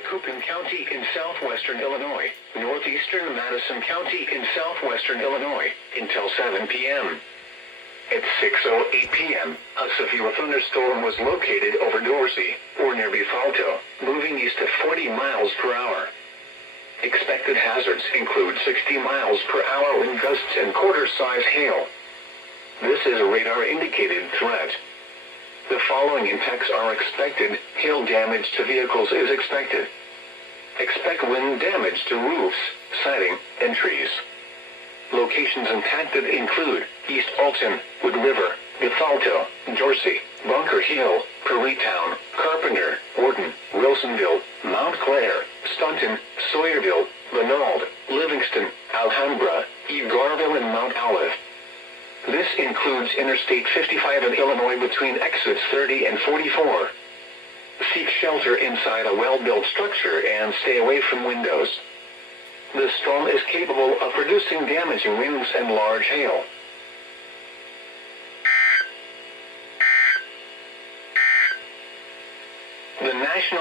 Macoupin County in southwestern Illinois, northeastern Madison County in southwestern Illinois, until 7 p.m. At 6:08 p.m., a severe thunderstorm was located over Dorsey, or near Befalto, moving east at 40 miles per hour. Expected hazards include 60 miles per hour wind gusts and quarter-size hail. This is a radar-indicated threat. The following impacts are expected. Hail damage to vehicles is expected. Expect wind damage to roofs, siding, and trees. Locations impacted include East Alton, Wood River, Befalto, Dorsey, Bunker Hill, Prairietown, Carpenter, Wharton, Wilsonville, Mount Clair, Staunton, Sawyerville, Linald, Livingston, Alhambra, Egarville, and Mount Olive. This includes Interstate 55 in Illinois between exits 30 and 44. Seek shelter inside a well-built structure and stay away from windows. The storm is capable of producing damaging winds and large hail. The National